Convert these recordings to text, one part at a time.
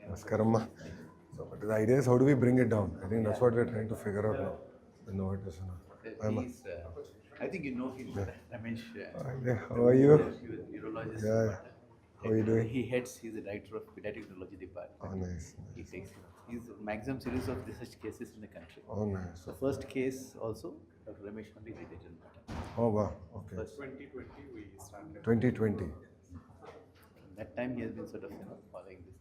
Namaskaram. So, but the idea is how do we bring it down? I think that's what we're trying to figure out now. I know it is. I think you know him, Ramesh. How are you? Urologist. Yeah. How are you doing? He's the director of pediatric urology department. Oh, nice. He takes he's maximum series of such cases in the country. Oh, nice. The first case also, Dr. Ramesh only did it in that. Oh, wow. Okay. First, 2020 we started. 2020. that time he has been sort of following this.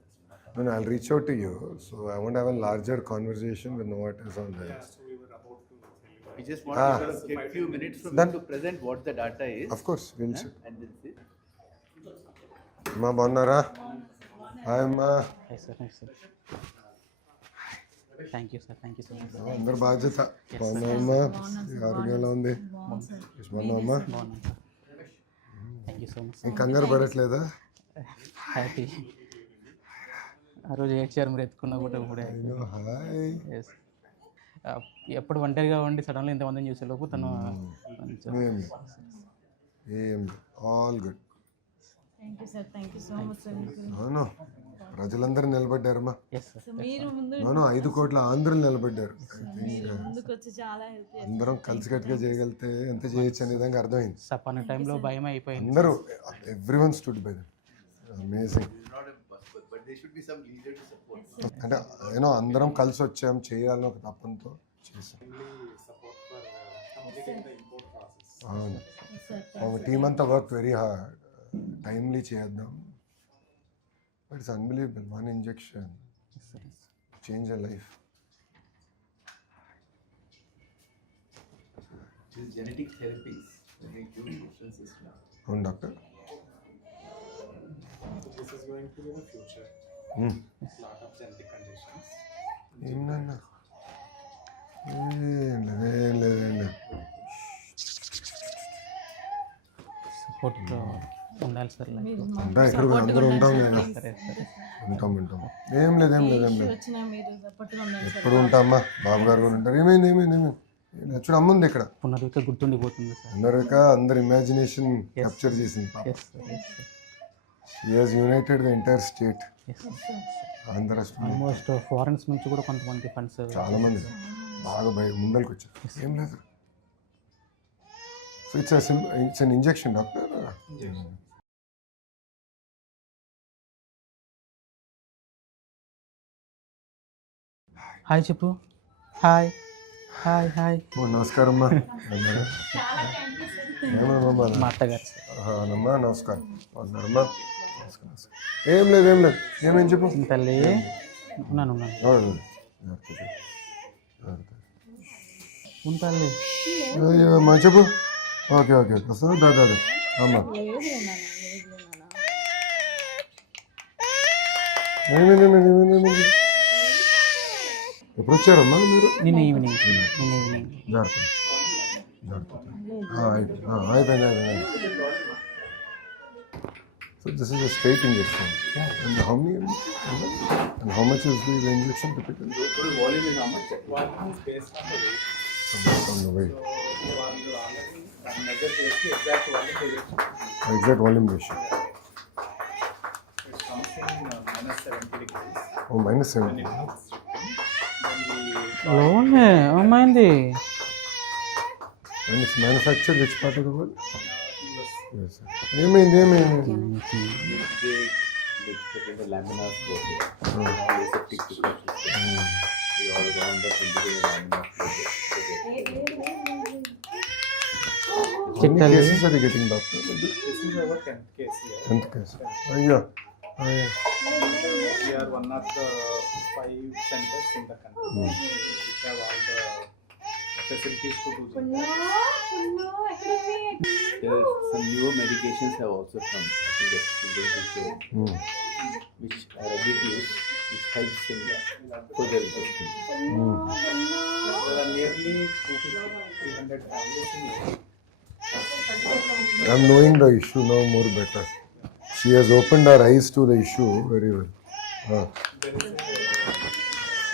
No, I'll reach out to you. So I want to have a larger conversation with Novartis on Yeah, this. so we were about to tell you. We just want to get few minutes from Done. you to present what the data is. Of course, we'll see. And then see. Ma bonnara? Hi, Ma. Hi sir, hi sir. Thank you sir, thank you so much. అందరు బాధ్యత బాగున్నావమ్మా ఆరోగ్యం ఎలా ఉంది బాగున్నావమ్మా బాగున్నాను sir. Thank you so much ఇంక కంగారు పడట్లేదా హ్యాపీ. ఆ రోజు ఏడ్చారు మీరు ఎత్తుకున్నా కూడా ఇప్పుడే. హాయ్ ఎస్ ఎప్పుడు ఒంటరిగా ఉండి సడన్గా ఇంతమందిని చూసేలోపు తను ఏం all good thank you sir, thank you so much sir. అవును ప్రజలందరూ నిలబడ్డారమ్మా ఎస్ సార్. మీరు ముందు అవును 5 కోట్ల ఆంధ్రులు నిలబడ్డారు ముందుకు వచ్చి చాలా హెల్ప్ చేస్తారు. అందరం కలిసికట్టుగా చేయగలిగితే ఎంత చేయొచ్చు అనే విధంగా అర్థమైంది సపన్న టైంలో భయం అయిపోయింది. అందరూ everyone stood by them amazing Not a but there should be some leader to support. అంటే యూనో అందరం కలిసి వచ్చాం చేయాలని ఒక తపంతో చేసాం Support for completing the import process. అవును సార్ టీమ్ అంతా వర్క్ వెరీ హార్డ్ టైమ్లీ చేద్దాం but it's unbelievable one injection change a life These genetic therapies make huge differences now. అవును doctor So this is going to be the future. Lot of genetic conditions. ఏంటన్నా ఏం లేదు సపోర్ట్ ఉండాలి sir life. ఉంటాం ఇక్కడ కూడా అందరూ ఉంటాం కదా సరే సరే. ఉంటాం ఏం లేదు వచ్చినా మీరు సపోర్ట్గా ఉండండి సార్. ఎప్పుడు ఉంటామా బాబు గారు కూడా ఉంటారు ఏమైంది చూడు అమ్ముంది ఇక్కడ పునరుద్ధ గుర్తుండిపోతుంది సార్. అందరు ఇమాజినేషన్ క్యాప్చర్ చేసింది yes sir, yes sir. She has united the entire state yes sir. Andhra రాష్ట్రం ఆల్మోస్ట్ ఫారెన్స్ నుంచి కూడా కొంతమంది ఫండ్స్. చాలా మంది బాగా ముందరికి వచ్చారు ఏం లేదు so it's an injection doctor hi చెప్పు. Hi hi hi. నమస్కారం అమ్మా మా అత్తగారు సార్. అమ్మా నమస్కారం అమ్మా ఏం లేదు ఏమేం చెప్పు తల్లి ఉన్నాను ఉంటాలి. అమ్మా చెప్పు ఓకే వస్తుంది దాదా అమ్మా ఏమైంది ఎప్పుడు వచ్చారమ్మా మీరు నిన్న ఈవినింగ్ జాగ్రత్త అయిపోయింది so this is a straight injection and how many and how much is the injection typically Total volume is how much? Volume is based on the weight. on the weight వాళ్ళు already measure చేసి exact volume projection. exact volume ratio It comes in -70 degrees. oh -70 Then లోనే అమ్మాయింది. and it's manufactured which part of the world yes sir ఏమైంది They put the laminar flow here. Aseptic precautions. We all round up into the laminar flow here. how many cases are you getting doctor this is our 10th case here. ఎంత కేసు అయ్యో We are one of the 5 centers in the country which have all the facilities to do this. There are some newer medications have also come. I think that's going to show which are ready to use, which helps in further testing. There are nearly 250-300 families in India. I'm knowing the issue now more better. She has opened her eyes to the issue very well.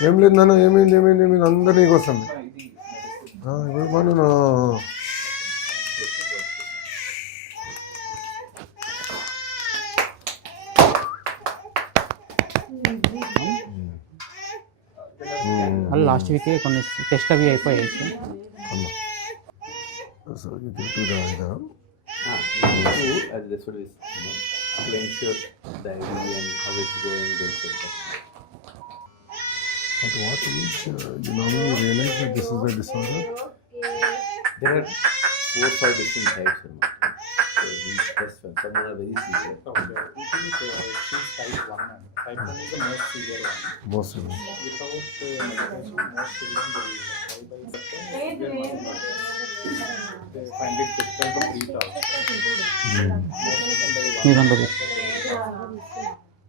ఏం లేదు నాన్న ఏమైంది అందరు నీకోసం ఇప్పుడు మళ్ళీ లాస్ట్ వీకే కొన్ని టెస్ట్ అవి అయిపోయాయి sir. So you get to the As this one is, to ensure the ID and how it's going, they'll check that. at what age you normally realize that this is the disorder? There are 4 or 5 different types. So these first one, some are very severe. Okay. It is she's type 1. Type 1 is the most severe one. Most of them. Without medication, most children will die by severe one. They find it difficult to breathe out. మీ దాంట్లో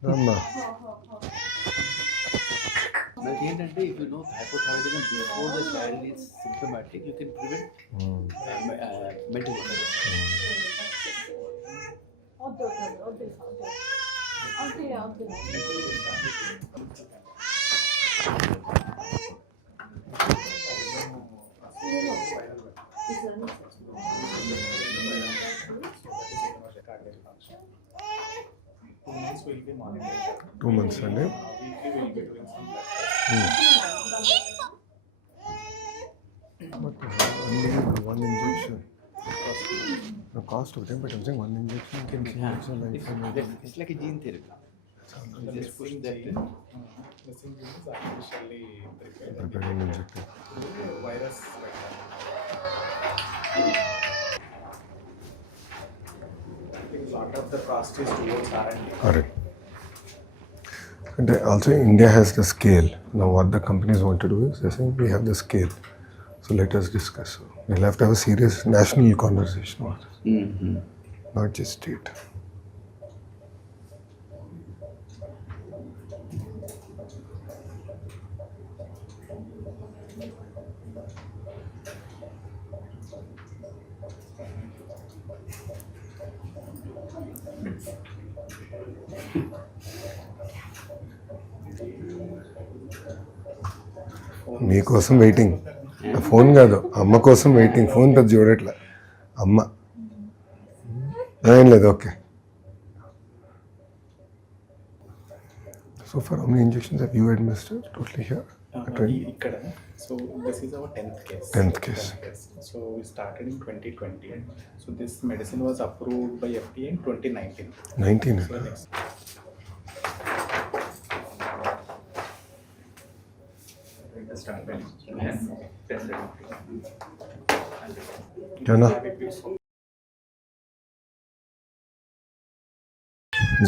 Rama. But ఏంటంటే if you know hypothyroidism before the child is symptomatic, you can prevent mental illness. Will be monitored. 2 months అండి. Weekly we'll be doing some blood tests. But only one injection. The cost of them, but I'm saying one injection can change the life. It's like a gene therapy. You just push that in. Missing gene is artificially prepared. Prepared and injected. Virus. I think a lot of the cost is towards R&D. Alright. And also India has the scale. Now what the companies want to do is they say we have the scale. So let us discuss. So we'll have to have a serious national conversation about this, Mm-hmm. not just state. మీకోసం waiting. Phone కాదు, అమ్మ కోసం waiting. Phone పెద్ద చూడట్లే అమ్మ. ఏం లేదు, okay. So for how many injections have you administered totally here? Ikkada. So this is our 10th case. 10th case. So we started in 2020. So this medicine was approved by FDA in 2019. 19. So next. ఏనా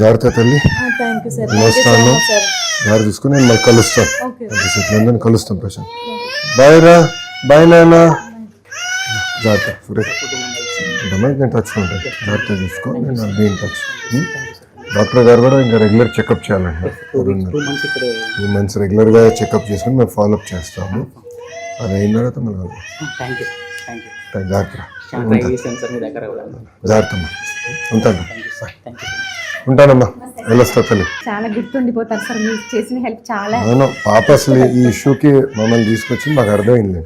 జాగ్రత్త తల్లి. Thank you sir. వస్తాను, జాగ్రత్త చూసుకుని నేను మళ్ళీ కలుస్తాను. ఓకే. అందరిని కలుస్తాం ప్రశాంత్. బాయ్ రా, బాయ్ నాన్న. జాగ్రత్త సురేష్. నేను టచ్లో ఉంటాను. జాగ్రత్త చూసుకో, నేను బీ ఇన్ టచ్. డాక్టర్ గారు కూడా ఇంకా రెగ్యులర్ చెకప్ చేయాలంట. 2 months రెగ్యులర్గా చెకప్ చేసుకుని మేము ఫాలోఅప్ చేస్తాము. అది అయిన తర్వాత మళ్ళీ థ్యాంక్ యూ జాగ్రత్త. ట్రై చేశాను సార్ మీ దగ్గర కూడా. జాగ్రత్తమ్మా, ఉంటాను. థ్యాంక్ యూ ఉంటానమ్మా, వెళ్ళొస్తా తల్లి. చాలా గుర్తుండిపోతారు సార్ మీరు చేసిన హెల్ప్ చాలా. అవును, పాప అసలు ఈ ఇష్యూకి మమ్మల్ని తీసుకొచ్చి మాకు అర్థమైంది.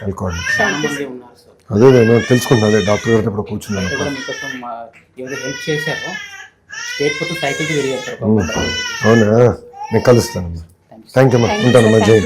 వెళ్ళుకోండి. చాలా మంది ఉన్నారు సార్. అదే నేను తెలుసుకుంటాను. అదే డాక్టర్ గారితో ఇప్పుడు కూర్చున్నాను. ఇక్కడ మీకోసం ఎవరు హెల్ప్ చేశారో స్టేట్ మొత్తం సైకిల్కి తిరిగారు సార్. అవునా, నేను కలుస్తానమ్మా. థ్యాంక్ యూ అమ్మా, ఉంటానమ్మా. జై.